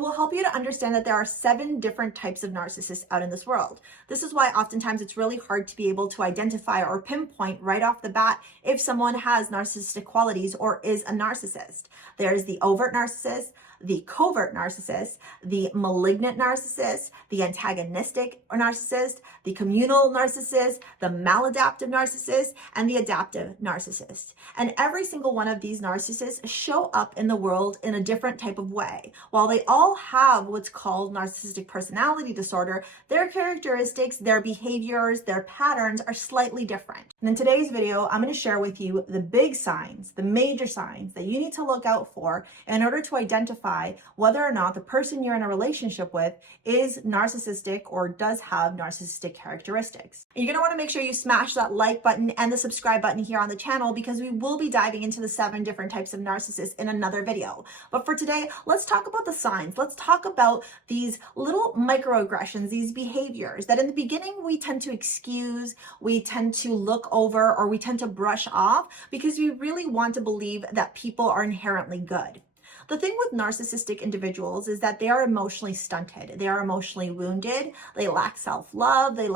will help you to understand that there are 7 different types of narcissists out in this world. This is why oftentimes it's really hard to be able to identify or pinpoint right off the bat if someone has narcissistic qualities or is a narcissist. There's the overt narcissist, the covert narcissist, the malignant narcissist, the antagonistic narcissist, the communal narcissist, the maladaptive narcissist, and the adaptive narcissist. And every single one of these narcissists show up in the world in a different type of way. While they all have what's called narcissistic personality disorder, their characteristics, their behaviors, their patterns are slightly different. And in today's video, I'm going to share with you the big signs, the major signs that you need to look out for in order to identify whether or not the person you're in a relationship with is narcissistic or does have narcissistic characteristics. And you're going to want to make sure you smash that like button and the subscribe button here on the channel, because we will be diving into the 7 different types of narcissists in another video. But for today, let's talk about the signs. Let's talk about these little microaggressions, these behaviors that in the beginning we tend to excuse, we tend to look over, or we tend to brush off because we really want to believe that people are inherently good. The thing with narcissistic individuals is that they are emotionally stunted. They are emotionally wounded. They lack self-love. They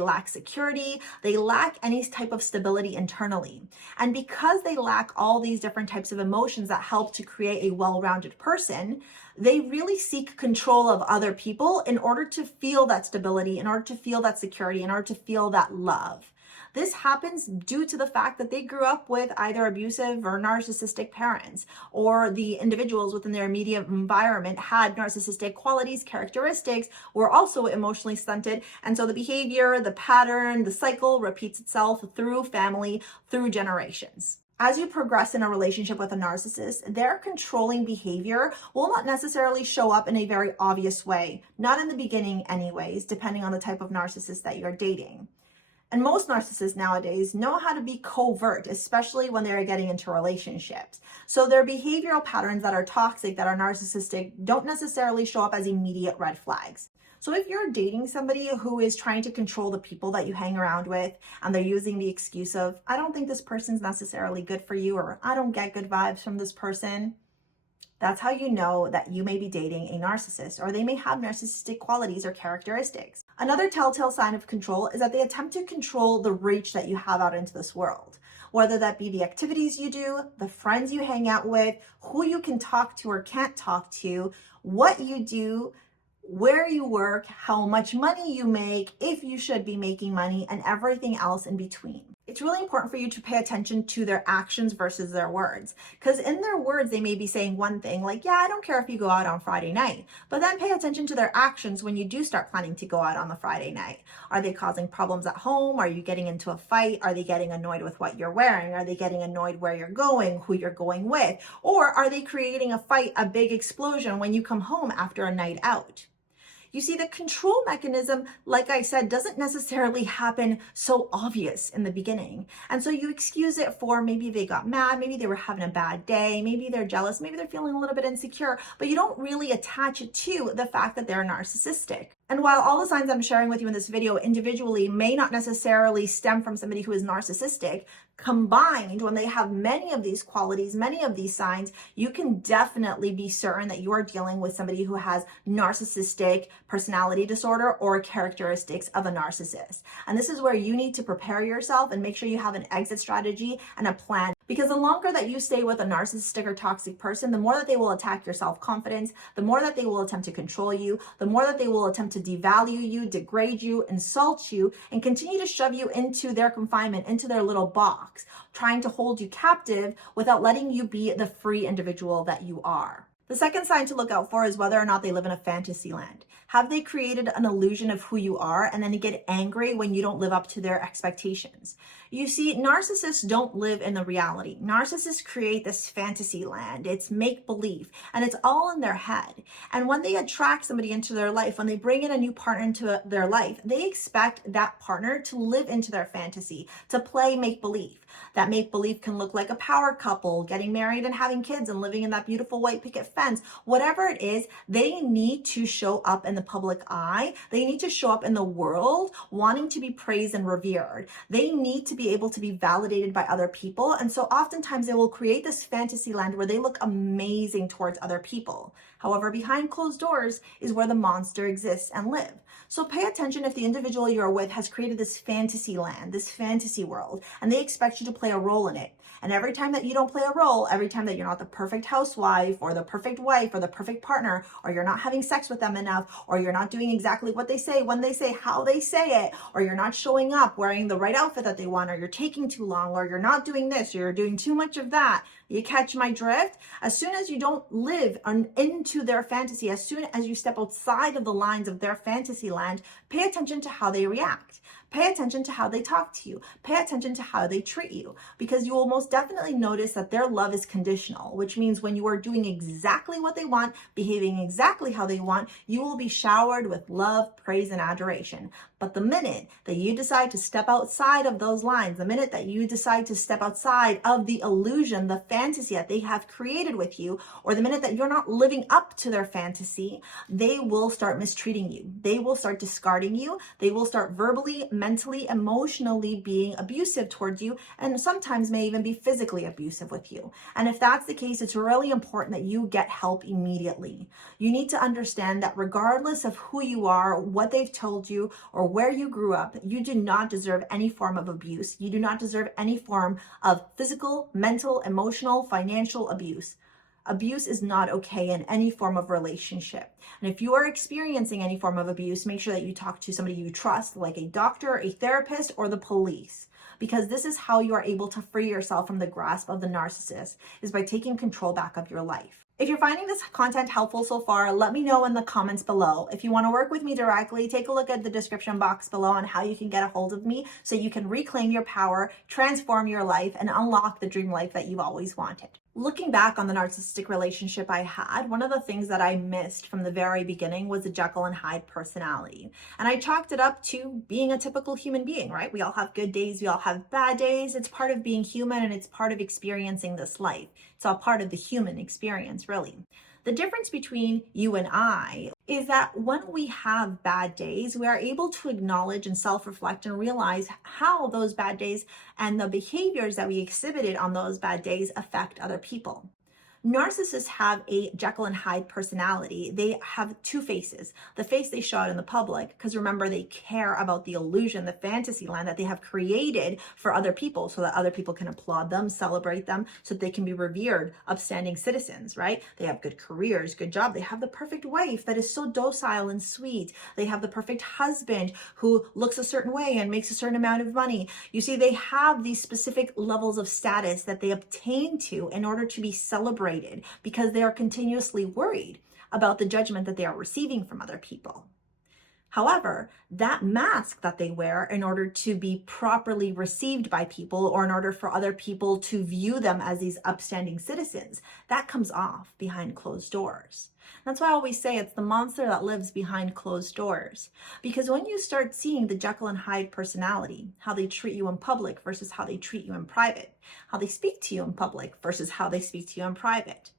lack security. They lack any type of stability internally. And because they lack all these different types of emotions that help to create a well-rounded person, they really seek control of other people in order to feel that stability, in order to feel that security, in order to feel that love. This happens due to the fact that they grew up with either abusive or narcissistic parents, or the individuals within their immediate environment had narcissistic qualities, characteristics, were also emotionally stunted. And so the behavior, the pattern, the cycle repeats itself through family, through generations. As you progress in a relationship with a narcissist, their controlling behavior will not necessarily show up in a very obvious way, not in the beginning anyways, depending on the type of narcissist that you're dating. And most narcissists nowadays know how to be covert, especially when they're getting into relationships. So their behavioral patterns that are toxic, that are narcissistic, don't necessarily show up as immediate red flags. So if you're dating somebody who is trying to control the people that you hang around with, and they're using the excuse of, I don't think this person's necessarily good for you, or I don't get good vibes from this person, that's how you know that you may be dating a narcissist, or they may have narcissistic qualities or characteristics. Another telltale sign of control is that they attempt to control the reach that you have out into this world, whether that be the activities you do, the friends you hang out with, who you can talk to or can't talk to, what you do, where you work, how much money you make, if you should be making money, and everything else in between. It's really important for you to pay attention to their actions versus their words, because in their words, they may be saying one thing like, yeah, I don't care if you go out on Friday night, but then pay attention to their actions when you do start planning to go out on the Friday night. Are they causing problems at home? Are you getting into a fight? Are they getting annoyed with what you're wearing? Are they getting annoyed where you're going, who you're going with? Or are they creating a fight, a big explosion when you come home after a night out? You see, the control mechanism, like I said, doesn't necessarily happen so obvious in the beginning. And so you excuse it for maybe they got mad, maybe they were having a bad day, maybe they're jealous, maybe they're feeling a little bit insecure, but you don't really attach it to the fact that they're narcissistic. And while all the signs I'm sharing with you in this video individually may not necessarily stem from somebody who is narcissistic, combined, when they have many of these qualities, many of these signs, you can definitely be certain that you are dealing with somebody who has narcissistic personality disorder or characteristics of a narcissist. And this is where you need to prepare yourself and make sure you have an exit strategy and a plan. Because the longer that you stay with a narcissistic or toxic person, the more that they will attack your self-confidence, the more that they will attempt to control you, the more that they will attempt to devalue you, degrade you, insult you, and continue to shove you into their confinement, into their little box, trying to hold you captive without letting you be the free individual that you are. The second sign to look out for is whether or not they live in a fantasy land. Have they created an illusion of who you are and then they get angry when you don't live up to their expectations? You see, narcissists don't live in the reality. Narcissists create this fantasy land. It's make-believe, and it's all in their head. And when they attract somebody into their life, when they bring in a new partner into their life, they expect that partner to live into their fantasy, to play make-believe. That make-believe can look like a power couple, getting married and having kids and living in that beautiful white picket fence. Whatever it is, they need to show up in the public eye. They need to show up in the world wanting to be praised and revered. They need to be able to be validated by other people. And so oftentimes they will create this fantasy land where they look amazing towards other people. However, behind closed doors is where the monster exists and live. So pay attention if the individual you're with has created this fantasy land, this fantasy world, and they expect you to play a role in it. And every time that you don't play a role, every time that you're not the perfect housewife or the perfect wife or the perfect partner, or you're not having sex with them enough, or you're not doing exactly what they say, when they say, how they say it, or you're not showing up wearing the right outfit that they want, or you're taking too long, or you're not doing this, or you're doing too much of that. You catch my drift? As soon as you don't live into their fantasy, as soon as you step outside of the lines of their fantasy land, pay attention to how they react. Pay attention to how they talk to you. Pay attention to how they treat you, because you will most definitely notice that their love is conditional, which means when you are doing exactly what they want, behaving exactly how they want, you will be showered with love, praise, and adoration. But the minute that you decide to step outside of those lines, the minute that you decide to step outside of the illusion, the fantasy that they have created with you, or the minute that you're not living up to their fantasy, they will start mistreating you. They will start discarding you. They will start verbally, mentally, emotionally being abusive towards you, and sometimes may even be physically abusive with you. And if that's the case, it's really important that you get help immediately. You need to understand that regardless of who you are, what they've told you, or where you grew up, you do not deserve any form of abuse. You do not deserve any form of physical, mental, emotional, financial abuse. Abuse is not okay in any form of relationship. And if you are experiencing any form of abuse, make sure that you talk to somebody you trust, like a doctor, a therapist, or the police. Because this is how you are able to free yourself from the grasp of the narcissist, is by taking control back of your life. If you're finding this content helpful so far, let me know in the comments below. If you want to work with me directly, take a look at the description box below on how you can get a hold of me so you can reclaim your power, transform your life, and unlock the dream life that you've always wanted. Looking back on the narcissistic relationship I had, one of the things that I missed from the very beginning was the Jekyll and Hyde personality. And I chalked it up to being a typical human being, right? We all have good days, we all have bad days. It's part of being human, and it's part of experiencing this life. It's all part of the human experience, really. The difference between you and I is that when we have bad days, we are able to acknowledge and self-reflect and realize how those bad days and the behaviors that we exhibited on those bad days affect other people. Narcissists have a Jekyll and Hyde personality. They have two faces. The face they show out in the public, because remember, they care about the illusion, the fantasy land that they have created for other people so that other people can applaud them, celebrate them, so that they can be revered, upstanding citizens, right? They have good careers, good job. They have the perfect wife that is so docile and sweet. They have the perfect husband who looks a certain way and makes a certain amount of money. You see, they have these specific levels of status that they obtain to in order to be celebrated, because they are continuously worried about the judgment that they are receiving from other people. However, that mask that they wear in order to be properly received by people, or in order for other people to view them as these upstanding citizens, that comes off behind closed doors. That's why I always say it's the monster that lives behind closed doors. Because when you start seeing the Jekyll and Hyde personality, how they treat you in public versus how they treat you in private, how they speak to you in public versus how they speak to you in private,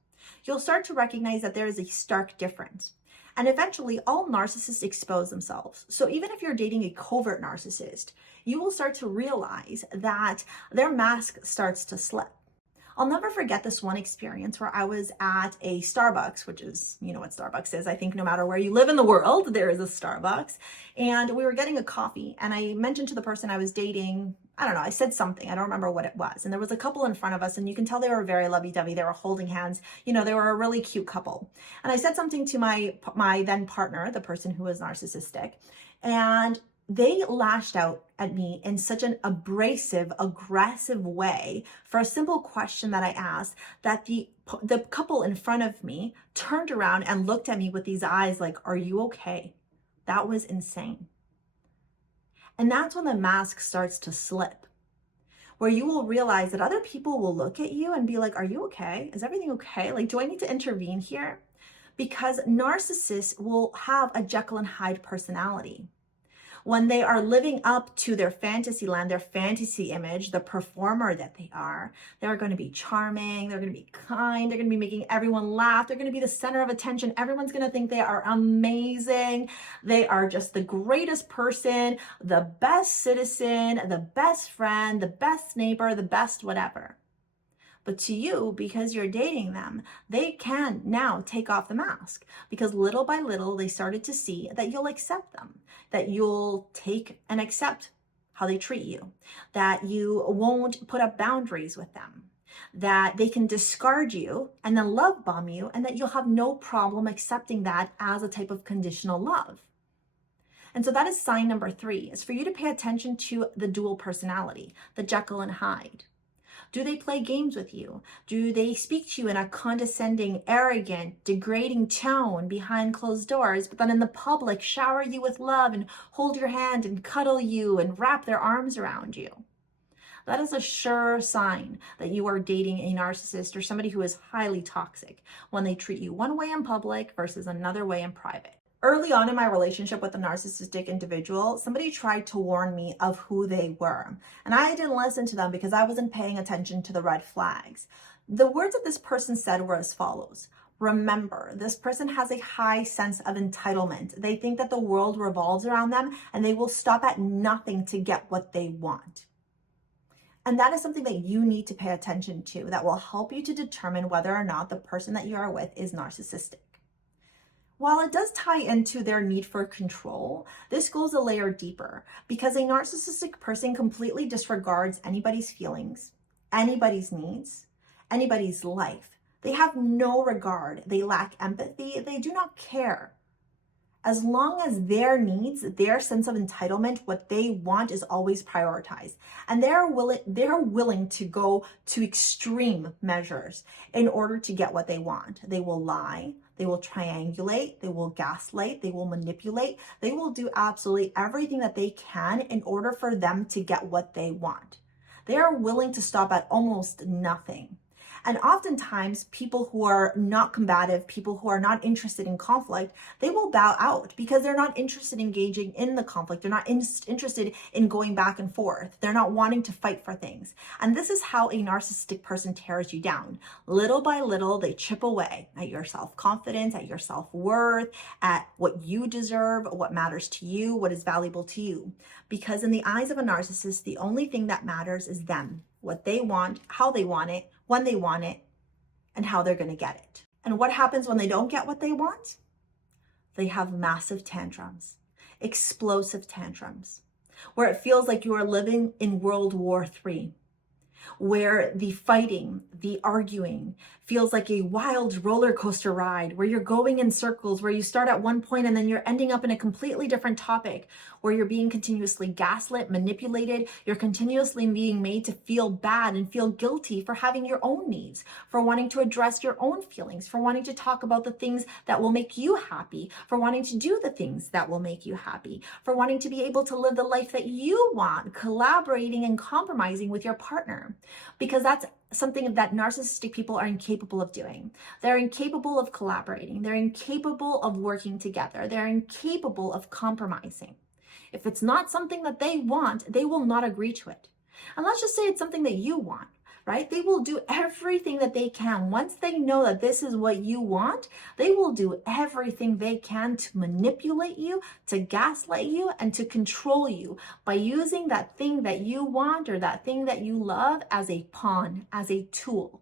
you'll start to recognize that there is a stark difference. And eventually, all narcissists expose themselves. So even if you're dating a covert narcissist, you will start to realize that their mask starts to slip. I'll never forget this one experience where I was at a Starbucks, which is, you know what Starbucks is. I think no matter where you live in the world, there is a Starbucks. And we were getting a coffee, and I mentioned to the person I was dating, I don't know, I said something, I don't remember what it was. And there was a couple in front of us, and you can tell they were very lovey-dovey. They were holding hands. You know, they were a really cute couple. And I said something to my then partner, the person who was narcissistic, and they lashed out at me in such an abrasive, aggressive way for a simple question that I asked, that the couple in front of me turned around and looked at me with these eyes like, "Are you okay?" That was insane. And that's when the mask starts to slip, where you will realize that other people will look at you and be like, "Are you okay? Is everything okay? Like, do I need to intervene here?" Because narcissists will have a Jekyll and Hyde personality. when they are living up to their fantasy land, their fantasy image, the performer that they are, they're going to be charming, they're going to be kind, they're going to be making everyone laugh, they're going to be the center of attention, everyone's going to think they are amazing, they are just the greatest person, the best citizen, the best friend, the best neighbor, the best whatever. But to you, because you're dating them, they can now take off the mask, because little by little, they started to see that you'll accept them, that you'll take and accept how they treat you, that you won't put up boundaries with them, that they can discard you and then love bomb you, and that you'll have no problem accepting that as a type of conditional love. And so that is sign number 3, is for you to pay attention to the dual personality, the Jekyll and Hyde. Do they play games with you? Do they speak to you in a condescending, arrogant, degrading tone behind closed doors, but then in the public shower you with love and hold your hand and cuddle you and wrap their arms around you? That is a sure sign that you are dating a narcissist or somebody who is highly toxic, when they treat you one way in public versus another way in private. Early on in my relationship with a narcissistic individual, somebody tried to warn me of who they were, and I didn't listen to them because I wasn't paying attention to the red flags. The words that this person said were as follows: remember, this person has a high sense of entitlement. They think that the world revolves around them, and they will stop at nothing to get what they want. And that is something that you need to pay attention to, that will help you to determine whether or not the person that you are with is narcissistic. While it does tie into their need for control, this goes a layer deeper, because a narcissistic person completely disregards anybody's feelings, anybody's needs, anybody's life. They have no regard. They lack empathy. They do not care. As long as their needs, their sense of entitlement, what they want is always prioritized. And they're willing to go to extreme measures in order to get what they want. They will lie, they will triangulate, they will gaslight, they will manipulate, they will do absolutely everything that they can in order for them to get what they want. They are willing to stop at almost nothing. And oftentimes, people who are not combative, people who are not interested in conflict, they will bow out because they're not interested in engaging in the conflict. They're not interested in going back and forth. They're not wanting to fight for things. And this is how a narcissistic person tears you down. Little by little, they chip away at your self-confidence, at your self-worth, at what you deserve, what matters to you, what is valuable to you. Because in the eyes of a narcissist, the only thing that matters is them, what they want, how they want it, when they want it, and how they're going to get it. And what happens when they don't get what they want? They have massive tantrums, explosive tantrums, where it feels like you are living in World War III, where the fighting, the arguing feels like a wild roller coaster ride, where you're going in circles, where you start at one point and then you're ending up in a completely different topic, where you're being continuously gaslit, manipulated, you're continuously being made to feel bad and feel guilty for having your own needs, for wanting to address your own feelings, for wanting to talk about the things that will make you happy, for wanting to do the things that will make you happy, for wanting to be able to live the life that you want, collaborating and compromising with your partner. Because that's something that narcissistic people are incapable of doing. They're incapable of collaborating. They're incapable of working together. They're incapable of compromising. If it's not something that they want, they will not agree to it. And let's just say it's something that you want, right? They will do everything that they can. Once they know that this is what you want, they will do everything they can to manipulate you, to gaslight you, and to control you by using that thing that you want or that thing that you love as a pawn, as a tool.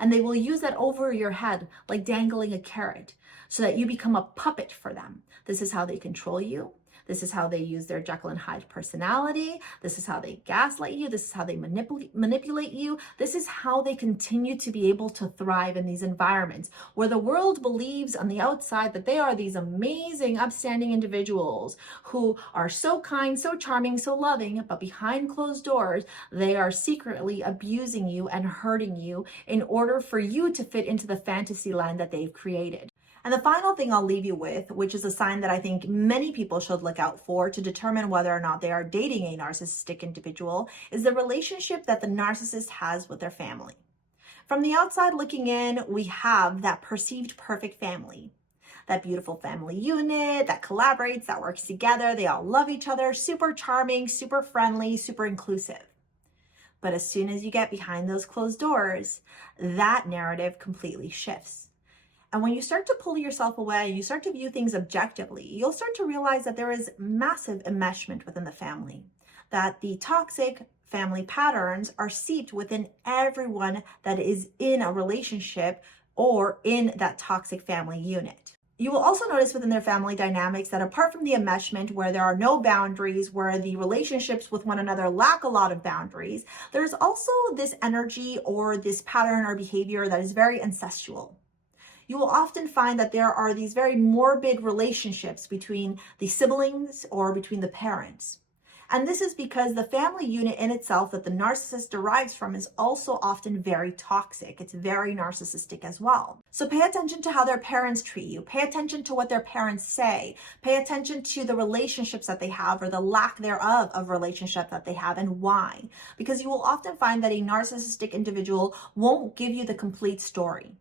And they will use that over your head like dangling a carrot so that you become a puppet for them. This is how they control you. This is how they use their Jekyll and Hyde personality. This is how they gaslight you. This is how they manipulate you. This is how they continue to be able to thrive in these environments where the world believes on the outside that they are these amazing, upstanding individuals who are so kind, so charming, so loving, but behind closed doors, they are secretly abusing you and hurting you in order for you to fit into the fantasy land that they've created. And the final thing I'll leave you with, which is a sign that I think many people should look out for to determine whether or not they are dating a narcissistic individual, is the relationship that the narcissist has with their family. From the outside looking in, we have that perceived perfect family. that beautiful family unit that collaborates, that works together. They all love each other, super charming, super friendly, super inclusive. But as soon as you get behind those closed doors, that narrative completely shifts. And when you start to pull yourself away, you start to view things objectively, you'll start to realize that there is massive enmeshment within the family, that the toxic family patterns are seeped within everyone that is in a relationship or in that toxic family unit. You will also notice within their family dynamics that apart from the enmeshment, where there are no boundaries, where the relationships with one another lack a lot of boundaries, there's also this energy or this pattern or behavior that is very incestual. You will often find that there are these very morbid relationships between the siblings or between the parents. And this is because the family unit in itself that the narcissist derives from is also often very toxic. It's very narcissistic as well. So pay attention to how their parents treat you. Pay attention to what their parents say. Pay attention to the relationships that they have or the lack thereof of relationship that they have and why. Because you will often find that a narcissistic individual won't give you the complete story.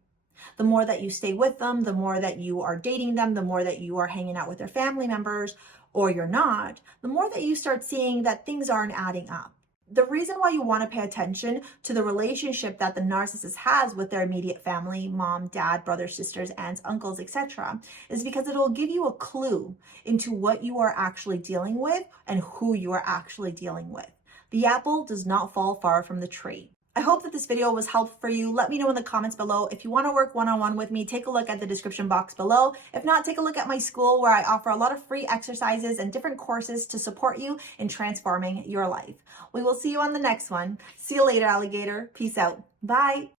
The more that you stay with them, the more that you are dating them, the more that you are hanging out with their family members, or you're not, the more that you start seeing that things aren't adding up. The reason why you want to pay attention to the relationship that the narcissist has with their immediate family, mom, dad, brothers, sisters, aunts, uncles, etc., is because it'll give you a clue into what you are actually dealing with and who you are actually dealing with. The apple does not fall far from the tree. I hope that this video was helpful for you. Let me know in the comments below. If you want to work one-on-one with me, take a look at the description box below. If not, take a look at my school where I offer a lot of free exercises and different courses to support you in transforming your life. We will see you on the next one. See you later, alligator. Peace out. Bye.